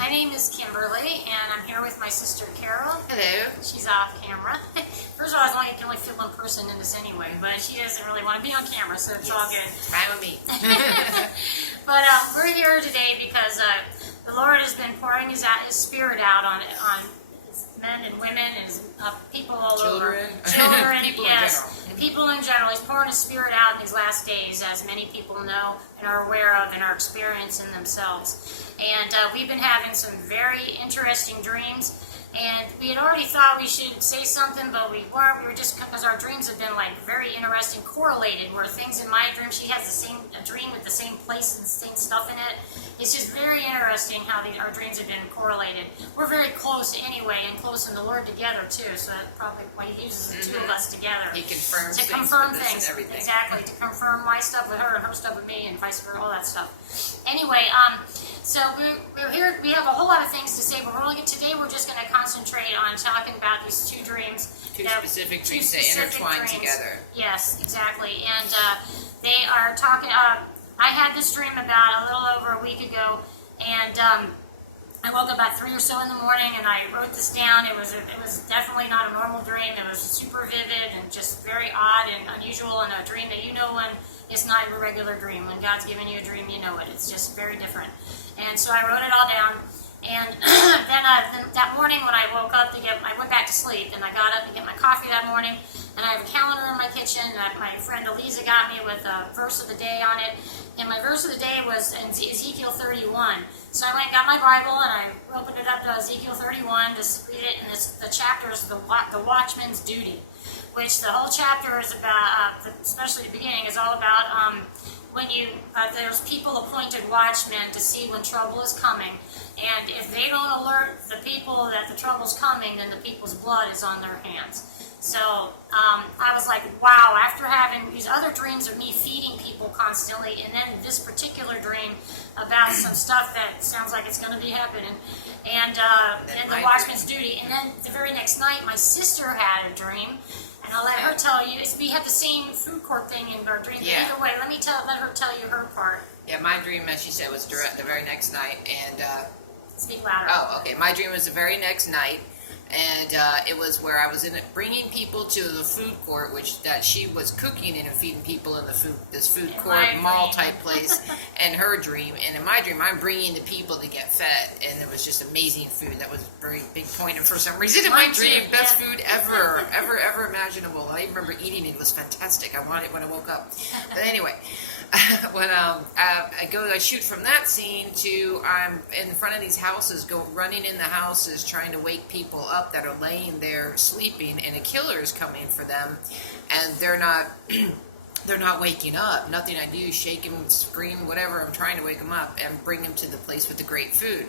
My name is Kimberly, and I'm here with my sister Carol. Hello. She's off camera. First of all, I can only fit one person in this anyway, but she doesn't really want to be on camera, so it's all good. Fine with me. But we're here today because the Lord has been pouring His Spirit out on men and women and people all over. Children, people yes. in general. People in general. He's pouring His Spirit out in these last days, as many people know and are aware of and are experiencing themselves. And we've been having some very interesting dreams. And we had already thought we should say something, but we weren't. We were just, because our dreams have been like very interesting, correlated, where things in my dream, she has a dream with the same place and same stuff in it. It's just very interesting how our dreams have been correlated. We're very close anyway, and close in the Lord together too, so that's probably why He uses the two of us together. He confirms to things confirm with us things. and everything. Exactly, to confirm my stuff with her and her stuff with me and vice versa, all that stuff. Anyway, so we're here, we have a whole lot of things to say, but today we're just going to concentrate on talking about these two dreams. Two specific dreams that intertwine together. Yes, exactly. And they are talking, I had this dream about a little over a week ago, and I woke up about 3 or so in the morning, and I wrote this down. It was definitely not a normal dream. It was super vivid and just very odd and unusual, and a dream that you know when it's not a regular dream. When God's given you a dream, you know it. It's just very different. And so I wrote it all down. And then that morning when I woke up I went back to sleep, and I got up to get my coffee that morning, and I have a calendar in my kitchen that my friend Eliza got me with a verse of the day on it, and my verse of the day was in Ezekiel 31. So I went and got my Bible, and I opened it up to Ezekiel 31 to read it, and the chapter is the Watchman's duty, which the whole chapter is about, especially the beginning, is all about when there's people appointed watchmen to see when trouble is coming, and if they don't alert the people that the trouble's coming, then the people's blood is on their hands. So I was like, wow, after having these other dreams of me feeding people constantly, and then this particular dream about some stuff that sounds like it's going to be happening, and the watchman's duty, and then the very next night my sister had a dream. And I'll let her tell you. We had the same food court thing in our dream. Yeah. Either way, let her tell you her part. Yeah, my dream, as she said, was the very next night. And speak louder. Oh, okay. My dream was the very next night, and it was where I was bringing people to the food court, that she was cooking and feeding people in this food court mall type place. And her dream, and in my dream, I'm bringing the people to get fed, and it was just amazing food. That was a very big point, and for some reason in my dream, best food ever imaginable. I remember eating it. It was fantastic. I wanted it when I woke up. But anyway, when I shoot from that scene to I'm in front of these houses, running in the houses, trying to wake people up that are laying there sleeping, and a killer is coming for them, and they're not waking up. Nothing I do, shake them, scream, whatever. I'm trying to wake them up and bring them to the place with the great food.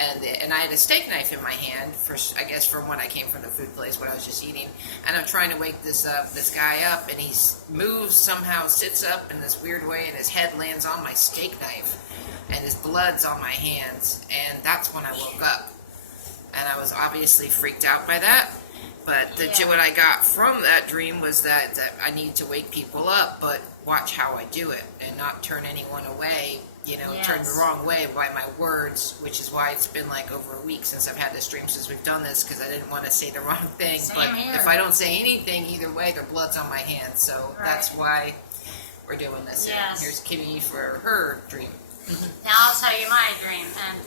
And I had a steak knife in my hand, from when I came from the food place, what I was just eating. And I'm trying to wake this guy up, and he moves somehow, sits up in this weird way, and his head lands on my steak knife, and his blood's on my hands. And that's when I woke up. And I was obviously freaked out by that. But what I got from that dream was that I need to wake people up, but watch how I do it and not turn anyone away, turn the wrong way by my words, which is why it's been like over a week since I've had this dream since we've done this, because I didn't want to say the wrong thing. But if I don't say anything, either way, their blood's on my hands. So that's why we're doing this. Yes. And here's Kimmy for her dream. Now I'll tell you my dream. And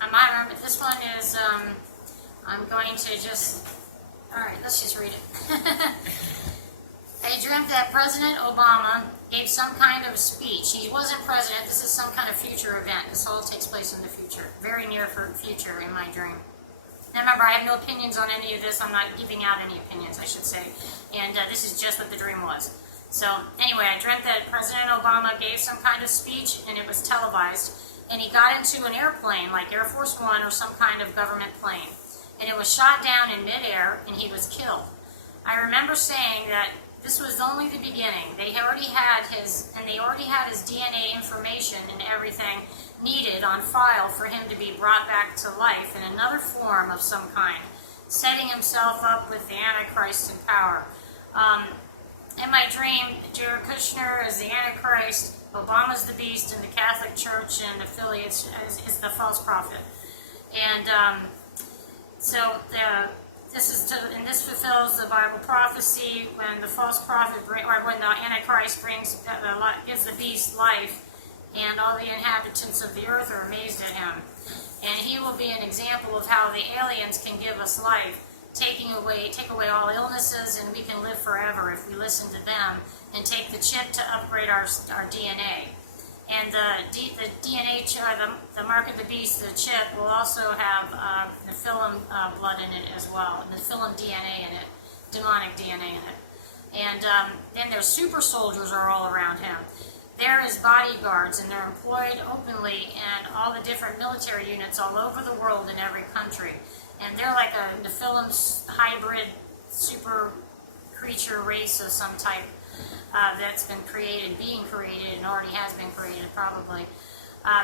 I might remember, this one is, I'm going to just... All right, let's just read it. I dreamt that President Obama gave some kind of speech. He wasn't president. This is some kind of future event. This all takes place in the future, very near future in my dream. Now remember, I have no opinions on any of this. I'm not giving out any opinions, I should say. And this is just what the dream was. So anyway, I dreamt that President Obama gave some kind of speech, and it was televised. And he got into an airplane, like Air Force One or some kind of government plane. And it was shot down in midair, and he was killed. I remember saying that this was only the beginning. They already had his DNA information and everything needed on file for him to be brought back to life in another form of some kind, setting himself up with the Antichrist in power. In my dream, Jared Kushner is the Antichrist, Obama's the beast, and the Catholic Church and affiliates is the false prophet. And this fulfills the Bible prophecy when the false prophet when the Antichrist gives the beast life, and all the inhabitants of the earth are amazed at him. And he will be an example of how the aliens can give us life, take away all illnesses, and we can live forever if we listen to them and take the chip to upgrade our DNA. And the DNA, the mark of the beast, the chip, will also have Nephilim blood in it as well, Nephilim DNA in it, demonic DNA in it. And then their super soldiers are all around him. They're his bodyguards, and they're employed openly in all the different military units all over the world in every country. And they're like a Nephilim hybrid super creature race of some type that's been being created, and already has been created probably.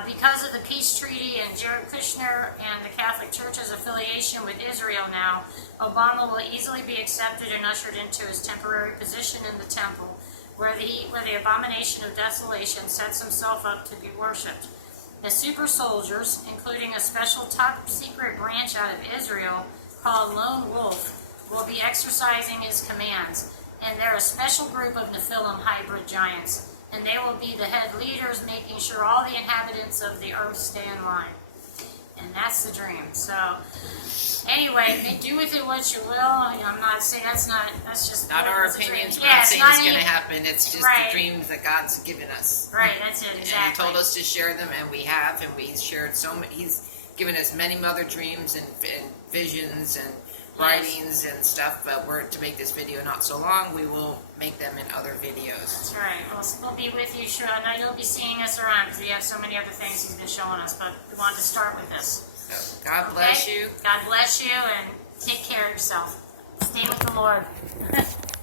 Because of the peace treaty and Jared Kushner and the Catholic Church's affiliation with Israel now, Obama will easily be accepted and ushered into his temporary position in the temple, where the abomination of desolation sets himself up to be worshipped. The super soldiers, including a special top secret branch out of Israel called Lone Wolf, will be exercising his commands. And they're a special group of Nephilim hybrid giants. And they will be the head leaders, making sure all the inhabitants of the earth stay in line. And that's the dream. So, anyway, do with it what you will. I'm not saying that's just not our opinions. We're not not saying it's going to happen. It's just right. the dreams that God's given us. Right, that's it, exactly. And He told us to share them, and we have, and we've shared so many. He's given us many other dreams and visions and writings and stuff, but to make this video not so long, we will make them in other videos. That's right. We'll be with you, sure. I know you'll be seeing us around because we have so many other things He's been showing us, but we wanted to start with this. So, God bless you. God bless you, and take care of yourself. Stay with the Lord.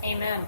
Amen.